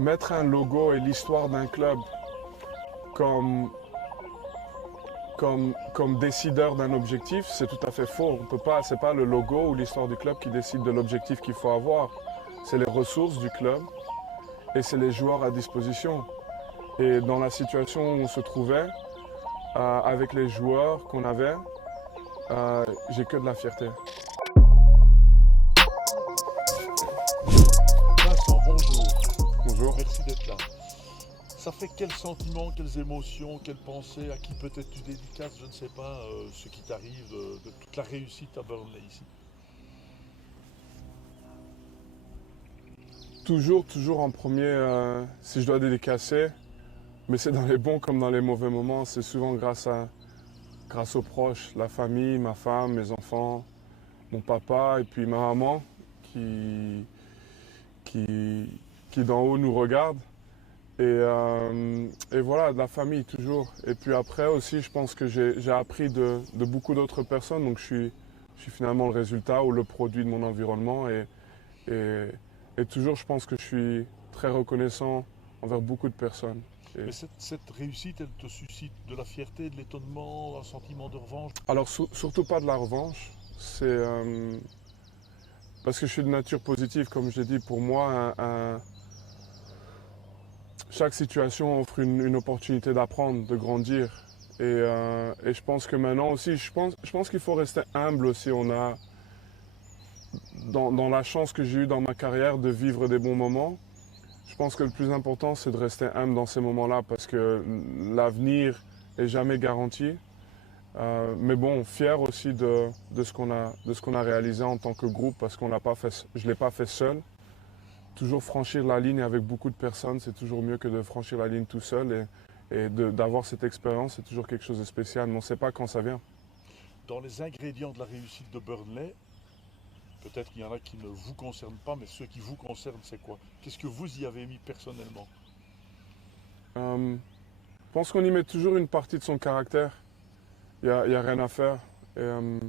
mettre un logo et l'histoire d'un club comme, comme décideur d'un objectif, c'est tout à fait faux. On peut pas, c'est pas le logo ou l'histoire du club qui décide de l'objectif qu'il faut avoir. C'est les ressources du club et c'est les joueurs à disposition. Et dans la situation où on se trouvait, avec les joueurs qu'on avait, j'ai que de la fierté. Vincent, bonjour. Bonjour. Merci d'être là. Ça fait quels sentiments, quelles émotions, quelles pensées, à qui peut-être tu dédicaces, je ne sais pas, ce qui t'arrive de toute la réussite à Burnley ici. Toujours en premier, si je dois dédicacer, mais c'est dans les bons comme dans les mauvais moments, c'est souvent grâce aux proches, la famille, ma femme, mes enfants, mon papa et puis ma maman qui, qui, qui d'en haut nous regarde. Et voilà, de la famille toujours. Et puis après aussi, je pense que j'ai appris de beaucoup d'autres personnes, donc je suis finalement le résultat ou le produit de mon environnement. Et, et toujours, je pense que je suis très reconnaissant envers beaucoup de personnes. Et Mais cette réussite, elle te suscite de la fierté, de l'étonnement, un sentiment de revanche. alors, surtout pas de la revanche, c'est parce que je suis de nature positive, comme je l'ai dit, pour moi, chaque situation offre une opportunité d'apprendre, de grandir. Et je pense que maintenant aussi, je pense qu'il faut rester humble aussi. On a, dans la chance que j'ai eue dans ma carrière de vivre des bons moments, je pense que le plus important, c'est de rester humble dans ces moments-là parce que l'avenir est jamais garanti. Mais bon, fier aussi de ce qu'on a réalisé en tant que groupe parce qu'on l'a pas fait, je ne l'ai pas fait seul. Toujours franchir la ligne avec beaucoup de personnes, c'est toujours mieux que de franchir la ligne tout seul. Et d'avoir cette expérience, c'est toujours quelque chose de spécial. Mais on ne sait pas quand ça vient. Dans les ingrédients de la réussite de Burnley, peut-être qu'il y en a qui ne vous concernent pas, mais ceux qui vous concernent, c'est quoi? Qu'est-ce que vous y avez mis personnellement? Je pense qu'on y met toujours une partie de son caractère. Il y a rien à faire. Je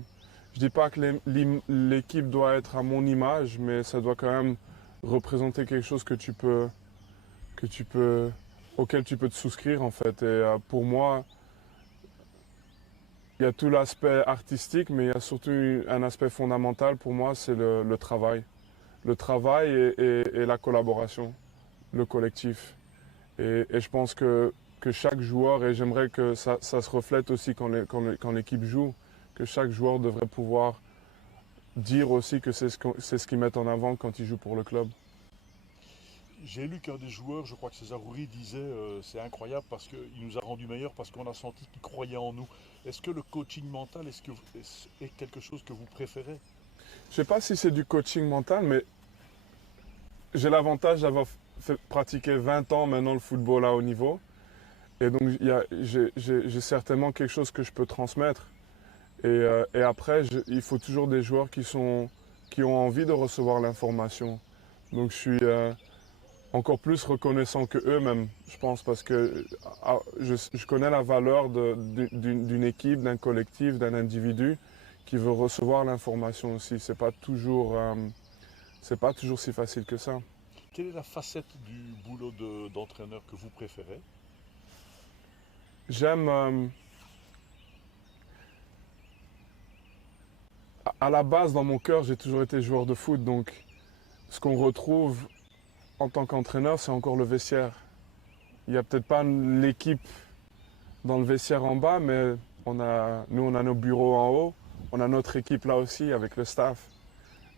dis pas que l'équipe doit être à mon image, mais ça doit quand même représenter quelque chose que tu peux, auquel tu peux te souscrire en fait. Et pour moi, il y a tout l'aspect artistique, mais il y a surtout un aspect fondamental pour moi, c'est le travail. Le travail et la collaboration, le collectif. Et je pense que chaque joueur, et j'aimerais que ça se reflète aussi quand l'équipe joue, que chaque joueur devrait pouvoir dire aussi que c'est ce qu'ils mettent en avant quand ils jouent pour le club. J'ai lu qu'un des joueurs, je crois que c'est Zaroury, disait c'est incroyable parce qu'il nous a rendus meilleurs parce qu'on a senti qu'il croyait en nous. Est-ce que le coaching mental est quelque chose que vous préférez? Je ne sais pas si c'est du coaching mental, mais j'ai l'avantage d'avoir pratiqué 20 ans maintenant le football à haut niveau. Et donc j'ai certainement quelque chose que je peux transmettre. Et après, il faut toujours des joueurs qui ont envie de recevoir l'information. Donc je suis encore plus reconnaissant que eux même, je pense, parce que je connais la valeur d'une équipe, d'un collectif, d'un individu qui veut recevoir l'information aussi. C'est pas toujours si facile que ça. Quelle est la facette du boulot d'entraîneur que vous préférez? J'aime, à la base, dans mon cœur, j'ai toujours été joueur de foot, donc ce qu'on retrouve en tant qu'entraîneur, c'est encore le vestiaire. Il n'y a peut-être pas l'équipe dans le vestiaire en bas, mais nous, on a nos bureaux en haut. On a notre équipe là aussi avec le staff.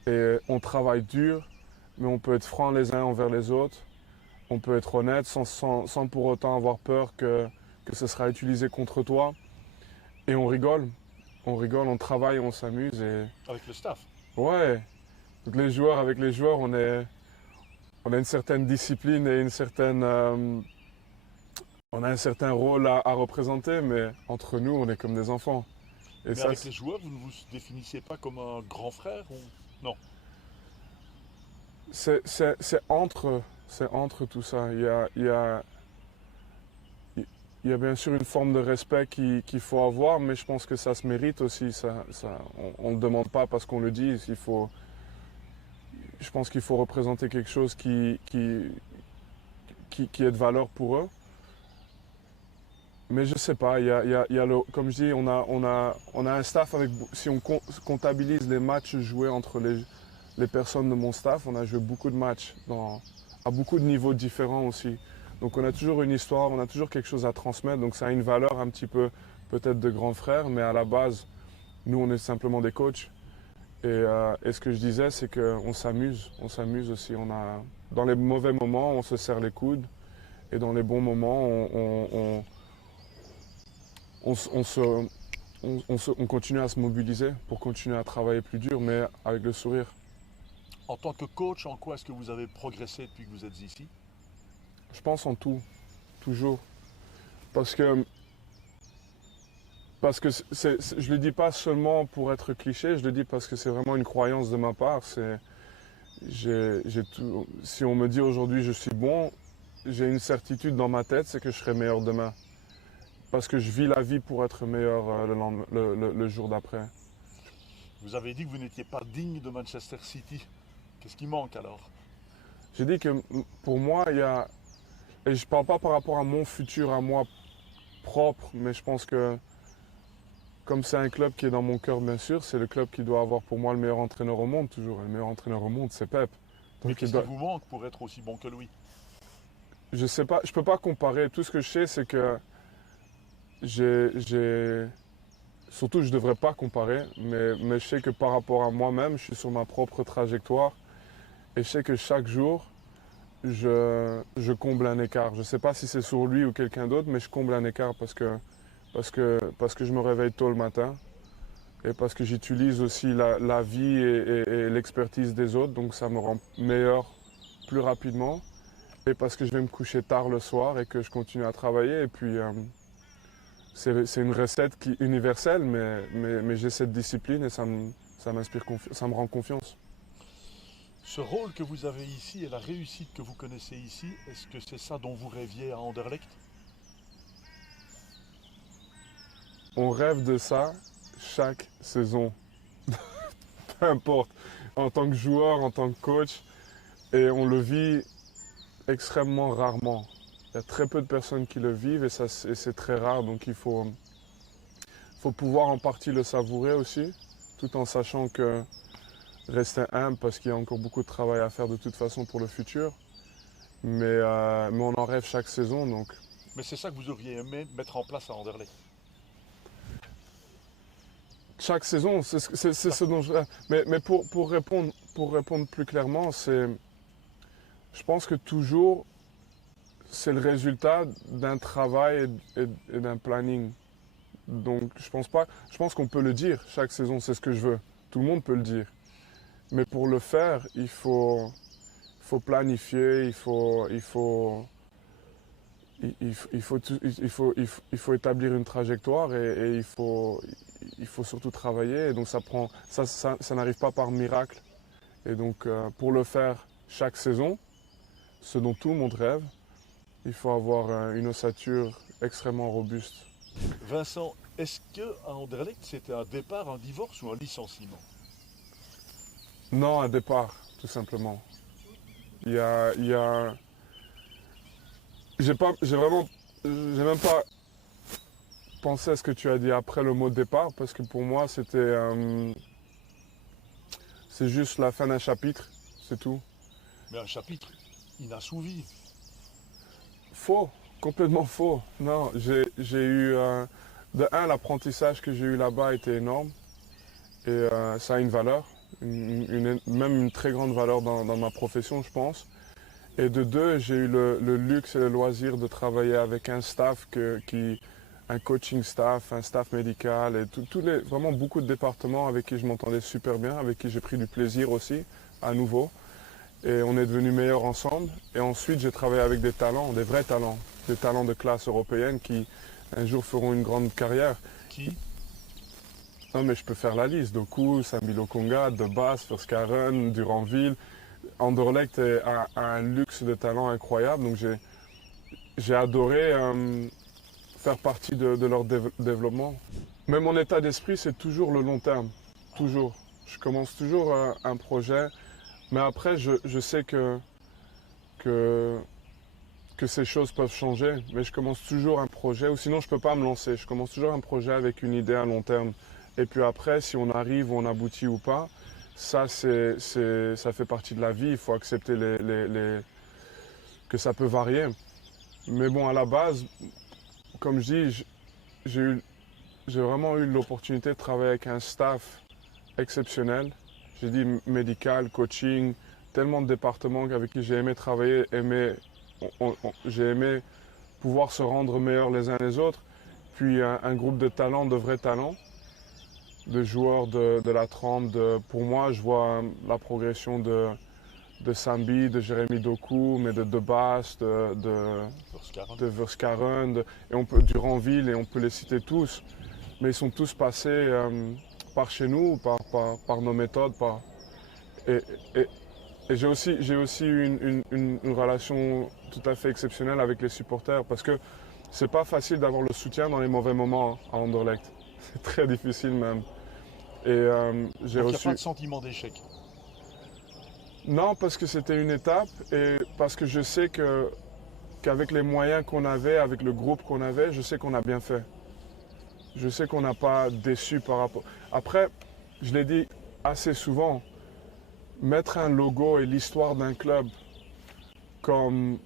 Et on travaille dur, mais on peut être franc les uns envers les autres. On peut être honnête sans pour autant avoir peur que ce sera utilisé contre toi. Et on rigole. On rigole, on travaille, on s'amuse. Et Avec le staff. ouais, donc les joueurs, avec les joueurs, on a une certaine discipline et on a un certain rôle à représenter, mais entre nous, on est comme des enfants. Et Mais ça, avec les joueurs, vous ne vous définissez pas comme un grand frère ou... Non. c'est entre tout ça. Il y a bien sûr une forme de respect qu'il faut avoir, mais je pense que ça se mérite aussi. On ne le demande pas parce qu'on le dit. Je pense qu'il faut représenter quelque chose qui est de valeur pour eux. Mais je sais pas, comme je dis, on a un staff avec, si on comptabilise les matchs joués entre les personnes de mon staff, on a joué beaucoup de matchs à beaucoup de niveaux différents aussi. Donc on a toujours une histoire, on a toujours quelque chose à transmettre, donc ça a une valeur un petit peu peut-être de grand frère, mais à la base, nous on est simplement des coachs. Et ce que je disais, c'est qu'on s'amuse aussi. Dans les mauvais moments, on se serre les coudes, et dans les bons moments, on continue à se mobiliser pour continuer à travailler plus dur, mais avec le sourire. En tant que coach, en quoi est-ce que vous avez progressé depuis que vous êtes ici? Je pense en tout, toujours. Parce que, je ne le dis pas seulement pour être cliché, je le dis parce que c'est vraiment une croyance de ma part. Si on me dit aujourd'hui je suis bon, j'ai une certitude dans ma tête, c'est que je serai meilleur demain. Parce que je vis la vie pour être meilleur le jour d'après. Vous avez dit que vous n'étiez pas digne de Manchester City. Qu'est-ce qui manque alors? J'ai dit que pour moi, il y a... Et je ne parle pas par rapport à mon futur, à moi propre, mais je pense que comme c'est un club qui est dans mon cœur, bien sûr, c'est le club qui doit avoir pour moi le meilleur entraîneur au monde, toujours. Et le meilleur entraîneur au monde, c'est Pep. Mais qu'est-ce qui vous manque pour être aussi bon que lui? Je sais pas, je peux pas comparer. Tout ce que je sais, c'est que surtout, je ne devrais pas comparer, mais je sais que par rapport à moi-même, je suis sur ma propre trajectoire. Et je sais que chaque jour, je comble un écart. Je ne sais pas si c'est sur lui ou quelqu'un d'autre, mais je comble un écart parce que je me réveille tôt le matin et parce que j'utilise aussi la vie et l'expertise des autres, donc ça me rend meilleur plus rapidement. Et parce que je vais me coucher tard le soir et que je continue à travailler. Et puis, c'est une recette universelle, mais j'ai cette discipline et ça m'inspire, ça me rend confiance. Ce rôle que vous avez ici et la réussite que vous connaissez ici, est-ce que c'est ça dont vous rêviez à Anderlecht? On rêve de ça chaque saison, peu importe, en tant que joueur, en tant que coach, et on le vit extrêmement rarement. Il y a très peu de personnes qui le vivent et c'est très rare, donc il faut pouvoir en partie le savourer aussi, tout en sachant que rester humble parce qu'il y a encore beaucoup de travail à faire de toute façon pour le futur. Mais on en rêve chaque saison, donc. Mais c'est ça que vous auriez aimé mettre en place à Anderlecht? Chaque saison, c'est ce dont je... Mais pour répondre plus clairement, je pense que toujours, c'est le résultat d'un travail et d'un planning. Donc je pense qu'on peut le dire, chaque saison, c'est ce que je veux. Tout le monde peut le dire. Mais pour le faire, il faut planifier, il faut établir une trajectoire et il faut surtout travailler. Et donc ça n'arrive pas par miracle. Et donc pour le faire chaque saison, ce dont tout le monde rêve, il faut avoir une ossature extrêmement robuste. Vincent, est-ce qu'à Anderlecht, c'était un départ, un divorce ou un licenciement? Non, un départ, tout simplement. Il y a... J'ai même pas pensé à ce que tu as dit après le mot départ, parce que pour moi, c'est juste la fin d'un chapitre, c'est tout. Mais un chapitre inassouvi. Faux, complètement faux. Non, j'ai eu... de un, l'apprentissage que j'ai eu là-bas était énorme, et ça a une valeur, même une très grande valeur dans ma profession, je pense. Et de deux, j'ai eu le luxe et le loisir de travailler avec un staff un coaching staff, un staff médical et vraiment beaucoup de départements avec qui je m'entendais super bien, avec qui j'ai pris du plaisir aussi, à nouveau. Et on est devenus meilleurs ensemble. Et ensuite, j'ai travaillé avec des talents, des vrais talents, des talents de classe européenne qui un jour feront une grande carrière. Qui? Non, mais je peux faire la liste. Doku, Sami Lokonga, De Baas, Verskaren, Duranville. Anderlecht a un luxe de talent incroyable, donc j'ai adoré faire partie de leur développement. Mais mon état d'esprit, c'est toujours le long terme, toujours. Je commence toujours un projet, mais après, je sais que que ces choses peuvent changer, mais je commence toujours un projet, ou sinon je ne peux pas me lancer. Je commence toujours un projet avec une idée à long terme. Et puis après, si on arrive, on aboutit ou pas, ça, ça fait partie de la vie. Il faut accepter que ça peut varier. Mais bon, à la base, comme je dis, j'ai vraiment eu l'opportunité de travailler avec un staff exceptionnel. J'ai dit médical, coaching, tellement de départements avec qui j'ai aimé travailler, j'ai aimé pouvoir se rendre meilleurs les uns les autres. Puis un groupe de talents, de vrais talents, de joueurs de la trempe. Pour moi, je vois la progression de Sambi, de Jérémy Doku, mais de Bass, de Verskaren, du Ranville, et on peut les citer tous. Mais ils sont tous passés par chez nous, par nos méthodes. Et, et- et j'ai aussi une relation tout à fait exceptionnelle avec les supporters, parce que c'est pas facile d'avoir le soutien dans les mauvais moments à Anderlecht. C'est très difficile même. Et j'ai Donc il n'y a reçu. pas de sentiment d'échec. Non, parce que c'était une étape, et parce que je sais qu'avec les moyens qu'on avait, avec le groupe qu'on avait, je sais qu'on a bien fait. Je sais qu'on n'a pas déçu par rapport. Après, je l'ai dit assez souvent, mettre un logo et l'histoire d'un club comme,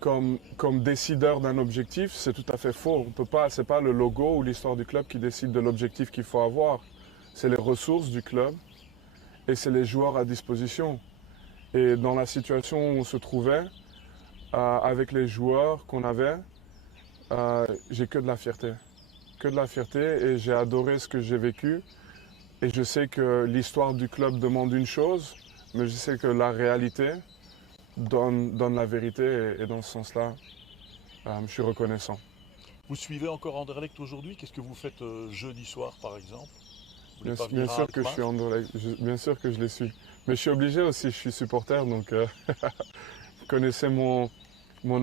comme décideur d'un objectif, c'est tout à fait faux. On peut pas, c'est pas le logo ou l'histoire du club qui décide de l'objectif qu'il faut avoir. C'est les ressources du club et c'est les joueurs à disposition. Et dans la situation où on se trouvait, avec les joueurs qu'on avait, j'ai que de la fierté. Que de la fierté, et j'ai adoré ce que j'ai vécu. Et je sais que l'histoire du club demande une chose, mais je sais que la réalité donne la vérité, et dans ce sens-là, je suis reconnaissant. Vous suivez encore Anderlecht aujourd'hui? Qu'est-ce que vous faites jeudi soir, par exemple? Vous voulez Bien, pas bien venir à sûr que je suis Alkmaar? Anderlecht, bien sûr que je les suis. Mais je suis obligé aussi, je suis supporter, donc vous connaissez mon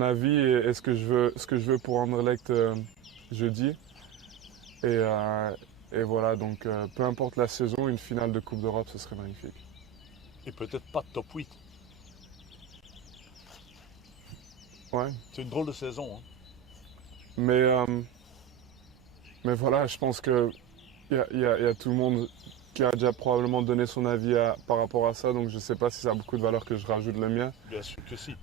avis et ce que je veux pour Anderlecht jeudi. Et, et voilà, donc peu importe la saison, une finale de Coupe d'Europe, ce serait magnifique. Et peut-être pas de top 8. Ouais, C'est une drôle de saison, hein. mais, mais voilà, je pense qu'il y a tout le monde qui a déjà probablement donné son avis par rapport à ça, donc je ne sais pas si ça a beaucoup de valeur que je rajoute le mien. Bien sûr que si.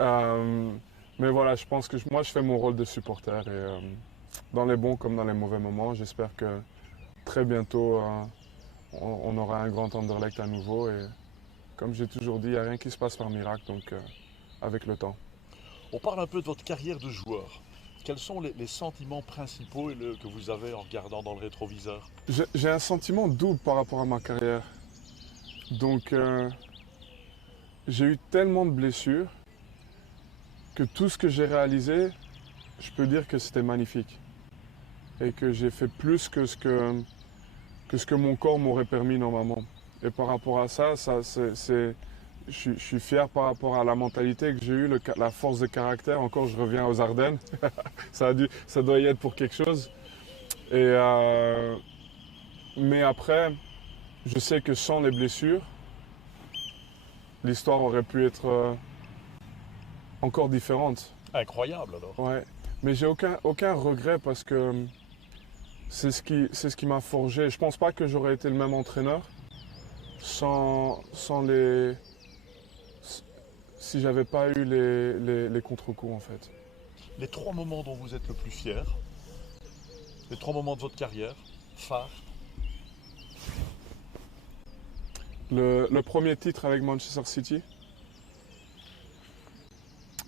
Euh, mais voilà, je pense que moi je fais mon rôle de supporter, et dans les bons comme dans les mauvais moments, j'espère que très bientôt on aura un grand Anderlecht à nouveau, et comme j'ai toujours dit, il n'y a rien qui se passe par miracle, donc avec le temps. On parle un peu de votre carrière de joueur. Quels sont les sentiments principaux que vous avez en regardant dans le rétroviseur? J'ai un sentiment double par rapport à ma carrière. Donc j'ai eu tellement de blessures que tout ce que j'ai réalisé, je peux dire que c'était magnifique. Et que j'ai fait plus que ce que mon corps m'aurait permis normalement. Et par rapport à ça, je suis fier par rapport à la mentalité que j'ai eue, la force de caractère. Encore, je reviens aux Ardennes. Ça doit y être pour quelque chose. Et, mais après, je sais que sans les blessures, l'histoire aurait pu être encore différente. Incroyable alors. Ouais. Mais j'ai aucun regret, parce que c'est ce qui m'a forgé. Je pense pas que j'aurais été le même entraîneur sans les. Si j'avais pas eu les contre-coups en fait. Les trois moments dont vous êtes le plus fier, les trois moments de votre carrière, phare. Le premier titre avec Manchester City,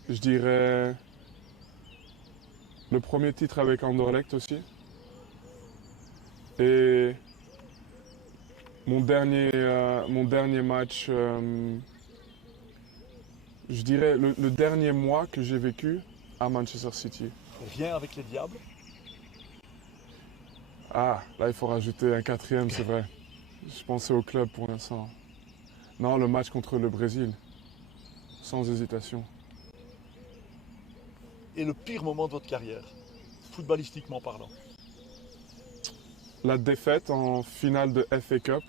je dirais le premier titre avec Anderlecht aussi. Et mon dernier match, je dirais le dernier mois que j'ai vécu à Manchester City. Rien avec les Diables. Ah, là il faut rajouter un quatrième, c'est vrai. Je pensais au club pour l'instant. Non, le match contre le Brésil, sans hésitation. Et le pire moment de votre carrière, footballistiquement parlant. La défaite en finale de FA Cup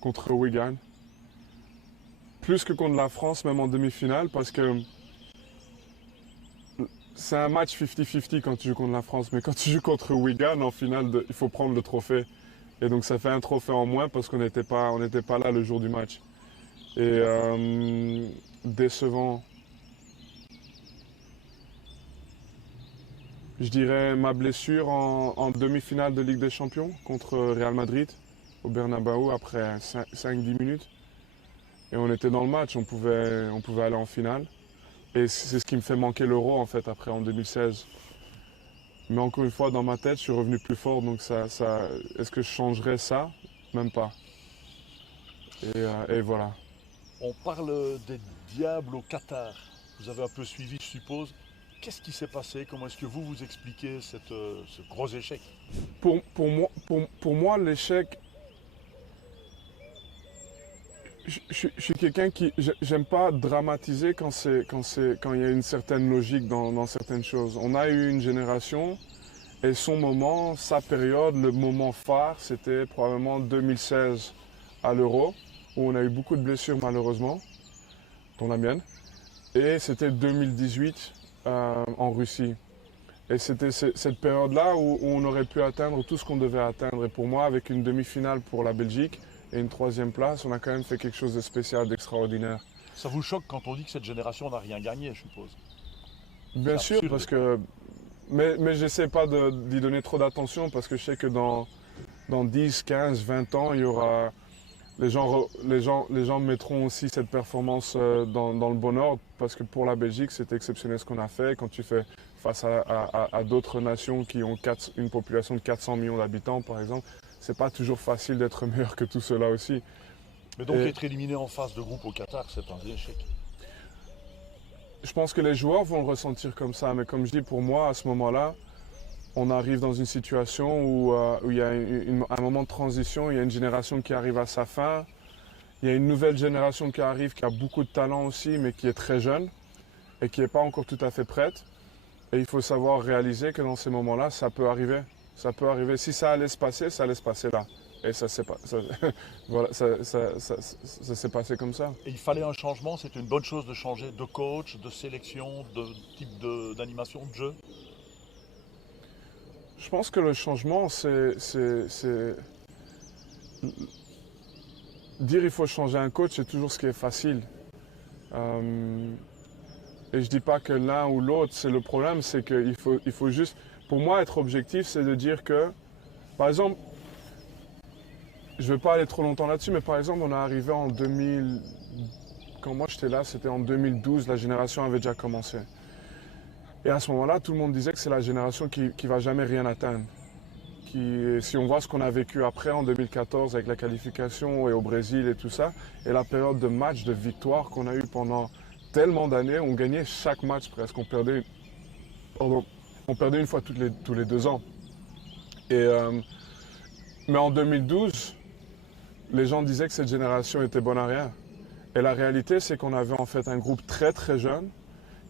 contre Wigan. plus que contre la France, même en demi-finale, parce que c'est un match 50-50 quand tu joues contre la France, mais quand tu joues contre Wigan, en finale, il faut prendre le trophée. Et donc ça fait un trophée en moins parce qu'on n'était pas là le jour du match. Et décevant, je dirais ma blessure en demi-finale de Ligue des Champions contre Real Madrid au Bernabéu après 5-10 minutes. Et on était dans le match, on pouvait aller en finale. Et c'est ce qui me fait manquer l'Euro en fait après en 2016. Mais encore une fois, dans ma tête, je suis revenu plus fort. Donc est-ce que je changerais ça? Même pas. Et voilà. On parle des diables au Qatar. Vous avez un peu suivi, je suppose. Qu'est-ce qui s'est passé? Comment est-ce que vous expliquez ce gros échec? Pour moi, l'échec, je suis quelqu'un qui j'aime pas dramatiser quand il y a une certaine logique dans certaines choses. On a eu une génération et son moment, sa période, le moment phare, c'était probablement 2016 à l'Euro, où on a eu beaucoup de blessures malheureusement, dont la mienne, et c'était 2018 en Russie. Et c'était cette période-là où on aurait pu atteindre tout ce qu'on devait atteindre. Et pour moi, avec une demi-finale pour la Belgique et une troisième place, on a quand même fait quelque chose de spécial, d'extraordinaire. Ça vous choque quand on dit que cette génération n'a rien gagné, je suppose? Bien sûr, absurde. parce que... Mais j'essaie pas d'y donner trop d'attention parce que je sais que dans 10, 15, 20 ans, il y aura... Les gens mettront aussi cette performance dans le bon ordre parce que pour la Belgique, c'est exceptionnel ce qu'on a fait. Quand tu fais face à d'autres nations qui ont une population de 400 millions d'habitants, par exemple, c'est pas toujours facile d'être meilleur que tout cela aussi. Mais donc être éliminé en phase de groupe au Qatar, c'est un échec. Je pense que les joueurs vont le ressentir comme ça, mais comme je dis, pour moi, à ce moment-là, on arrive dans une situation où il y a un moment de transition, il y a une génération qui arrive à sa fin, il y a une nouvelle génération qui arrive, qui a beaucoup de talent aussi, mais qui est très jeune et qui n'est pas encore tout à fait prête. Et il faut savoir réaliser que dans ces moments-là, ça peut arriver. Ça peut arriver. Si ça allait se passer là. Et ça s'est voilà, ça s'est passé comme ça. Et il fallait un changement, c'était une bonne chose de changer de coach, de sélection, de type d'animation, de jeu? Je pense que le changement, c'est... Dire il faut changer un coach, c'est toujours ce qui est facile. Et je dis pas que l'un ou l'autre, c'est le problème, c'est qu'il faut juste... Pour moi, être objectif, c'est de dire que, par exemple, je ne vais pas aller trop longtemps là-dessus, mais par exemple, on est arrivé en 2000... Quand moi j'étais là, c'était en 2012, la génération avait déjà commencé. Et à ce moment-là, tout le monde disait que c'est la génération qui ne va jamais rien atteindre. Si on voit ce qu'on a vécu après en 2014 avec la qualification et au Brésil et tout ça, et la période de match, de victoire qu'on a eu pendant tellement d'années, on gagnait chaque match presque. On perdait une fois tous les 2 ans. Mais en 2012, les gens disaient que cette génération était bonne à rien. Et la réalité, c'est qu'on avait en fait un groupe très très jeune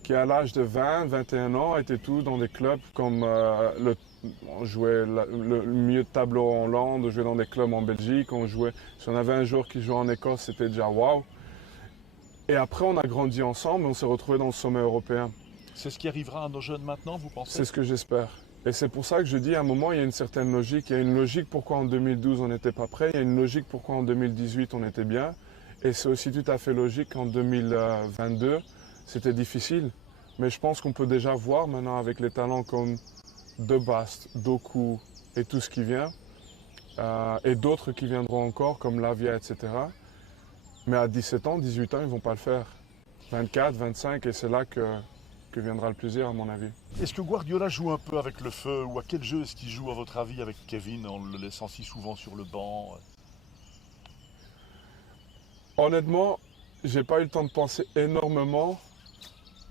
qui à l'âge de 20, 21 ans étaient tous dans des clubs comme on jouait le milieu de tableau en Hollande, on jouait dans des clubs en Belgique, si on avait un joueur qui jouait en Écosse, c'était déjà waouh. Et après, on a grandi ensemble et on s'est retrouvés dans le sommet européen. C'est ce qui arrivera à nos jeunes maintenant, vous pensez? C'est ce que j'espère. Et c'est pour ça que je dis à un moment, il y a une certaine logique. Il y a une logique pourquoi en 2012 on n'était pas prêt, il y a une logique pourquoi en 2018 on était bien. Et c'est aussi tout à fait logique qu'en 2022, c'était difficile. Mais je pense qu'on peut déjà voir maintenant avec les talents comme De Bast, Doku et tout ce qui vient, et d'autres qui viendront encore comme Lavia, etc. Mais à 17 ans, 18 ans, ils ne vont pas le faire. 24, 25, et c'est là que viendra le plaisir à mon avis. Est-ce que Guardiola joue un peu avec le feu, ou à quel jeu est-ce qu'il joue à votre avis avec Kevin en le laissant si souvent sur le banc? Honnêtement, j'ai pas eu le temps de penser énormément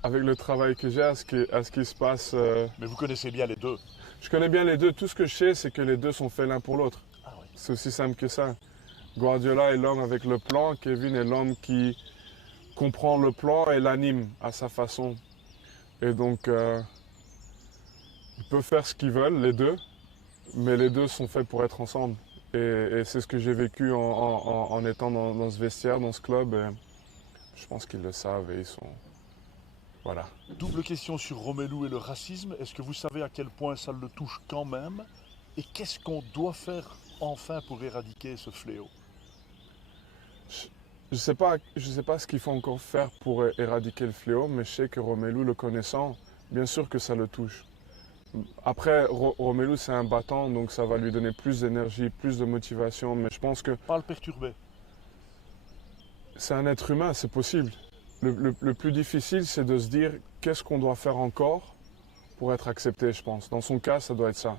avec le travail que j'ai à ce qui se passe. Mais vous connaissez bien les deux. Je connais bien les deux. Tout ce que je sais, c'est que les deux sont faits l'un pour l'autre. Ah oui. C'est aussi simple que ça. Guardiola est l'homme avec le plan, Kevin est l'homme qui comprend le plan et l'anime à sa façon. Et donc, ils peuvent faire ce qu'ils veulent, les deux, mais les deux sont faits pour être ensemble. Et c'est ce que j'ai vécu en étant dans ce vestiaire, dans ce club. Et Je pense qu'ils le savent et ils sont... Voilà. Double question sur Romelu et le racisme. Est-ce que vous savez à quel point ça le touche quand même? Et qu'est-ce qu'on doit faire enfin pour éradiquer ce fléau? Je sais pas ce qu'il faut encore faire pour éradiquer le fléau, mais je sais que Romelu, le connaissant, bien sûr que ça le touche. Après, Romelu, c'est un battant, donc ça va lui donner plus d'énergie, plus de motivation, mais je pense que Pas le perturber. c'est un être humain, c'est possible. Le plus difficile, c'est de se dire qu'est-ce qu'on doit faire encore pour être accepté, je pense. Dans son cas, ça doit être ça.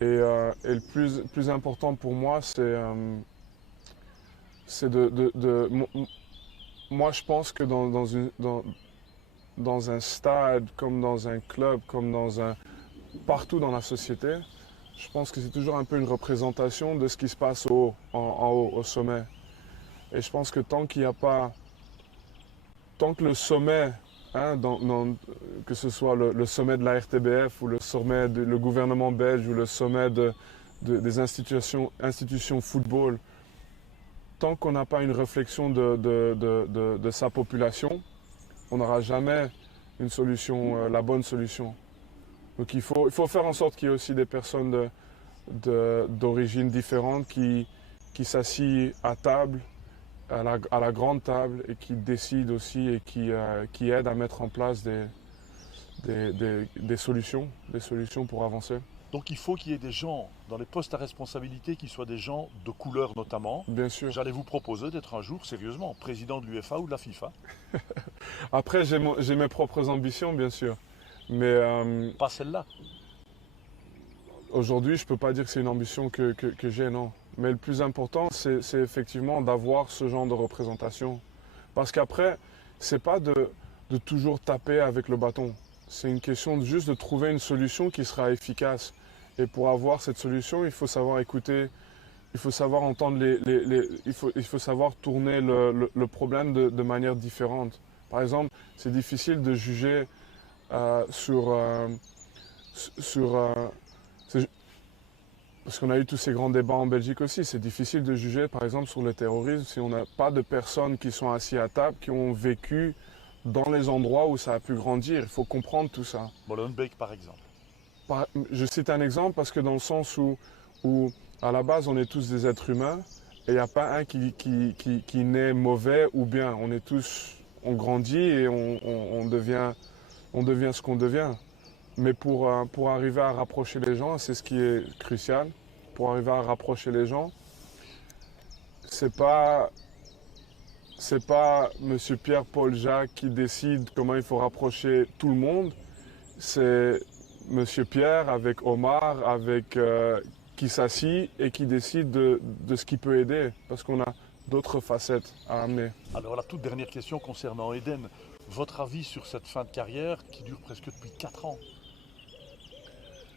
Et le plus important pour moi, c'est moi, je pense que dans un stade, comme dans un club, partout dans la société, je pense que c'est toujours un peu une représentation de ce qui se passe en haut, au sommet. Et je pense que tant que le sommet, hein, que ce soit le sommet de la RTBF ou le sommet du gouvernement belge ou le sommet des institutions football, tant qu'on n'a pas une réflexion de sa population, on n'aura jamais une solution, la bonne solution. Donc il faut faire en sorte qu'il y ait aussi des personnes d'origine différente qui s'assient à table, à la grande table, et qui décident aussi et qui aident à mettre en place des solutions pour avancer. Donc il faut qu'il y ait des gens dans les postes à responsabilité qui soient des gens de couleur notamment. Bien sûr. J'allais vous proposer d'être un jour, sérieusement, président de l'UEFA ou de la FIFA. Après, j'ai mes propres ambitions, bien sûr. Mais Pas celle-là. aujourd'hui, je ne peux pas dire que c'est une ambition que j'ai, non. Mais le plus important, c'est effectivement d'avoir ce genre de représentation. Parce qu'après, ce n'est pas de toujours taper avec le bâton. C'est une question juste de trouver une solution qui sera efficace. Et pour avoir cette solution, il faut savoir écouter, il faut savoir entendre il faut savoir tourner le problème de manière différente. Par exemple, c'est difficile de juger parce qu'on a eu tous ces grands débats en Belgique aussi. C'est difficile de juger, par exemple, sur le terrorisme si on n'a pas de personnes qui sont assises à table, qui ont vécu dans les endroits où ça a pu grandir. Il faut comprendre tout ça. Molenbeek, par exemple. Je cite un exemple parce que dans le sens où à la base, on est tous des êtres humains et il n'y a pas un qui naît mauvais ou bien. On grandit et on devient ce qu'on devient. Mais pour arriver à rapprocher les gens, c'est ce qui est crucial. Pour arriver à rapprocher les gens, c'est pas Monsieur Pierre, Paul, Jacques qui décide comment il faut rapprocher tout le monde. C'est Monsieur Pierre avec Omar, qui s'assit et qui décide de ce qui peut aider. Parce qu'on a d'autres facettes à amener. Alors la toute dernière question concernant Eden. Votre avis sur cette fin de carrière qui dure presque depuis 4 ans?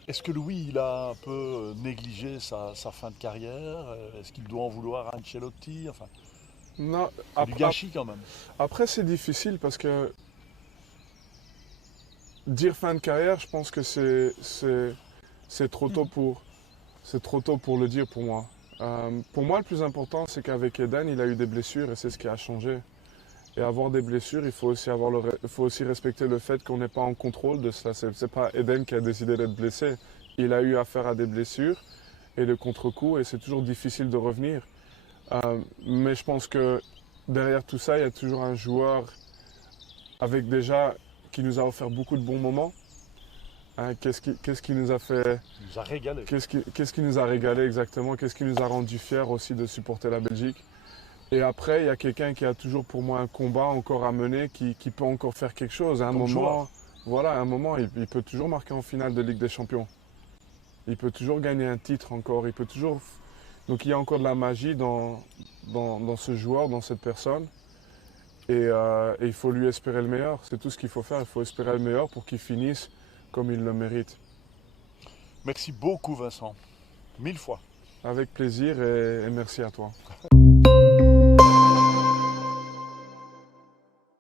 Est-ce que Louis, il a un peu négligé sa fin de carrière? Est-ce qu'il doit en vouloir à Ancelotti? Enfin, Non, c'est du gâchis quand même. après c'est difficile parce que dire fin de carrière, je pense que c'est trop tôt pour le dire pour moi. Pour moi, le plus important, c'est qu'avec Eden, il a eu des blessures et c'est ce qui a changé. Et avoir des blessures, il faut aussi respecter le fait qu'on n'est pas en contrôle de cela. C'est pas Eden qui a décidé d'être blessé. Il a eu affaire à des blessures et de contre-coups et c'est toujours difficile de revenir. Mais je pense que derrière tout ça, il y a toujours un joueur qui nous a offert beaucoup de bons moments. Hein, qu'est-ce qui nous a fait... Il nous a régalé. Qu'est-ce qui nous a régalé exactement? Qu'est-ce qui nous a rendu fiers aussi de supporter la Belgique? Et après, il y a quelqu'un qui a toujours pour moi un combat encore à mener, qui peut encore faire quelque chose. À un moment, il peut toujours marquer en finale de Ligue des Champions. Il peut toujours gagner un titre encore. Donc il y a encore de la magie dans ce joueur, dans cette personne. Et il faut lui espérer le meilleur. C'est tout ce qu'il faut faire. Il faut espérer le meilleur pour qu'il finisse comme il le mérite. Merci beaucoup Vincent. 1000 fois. Avec plaisir et merci à toi.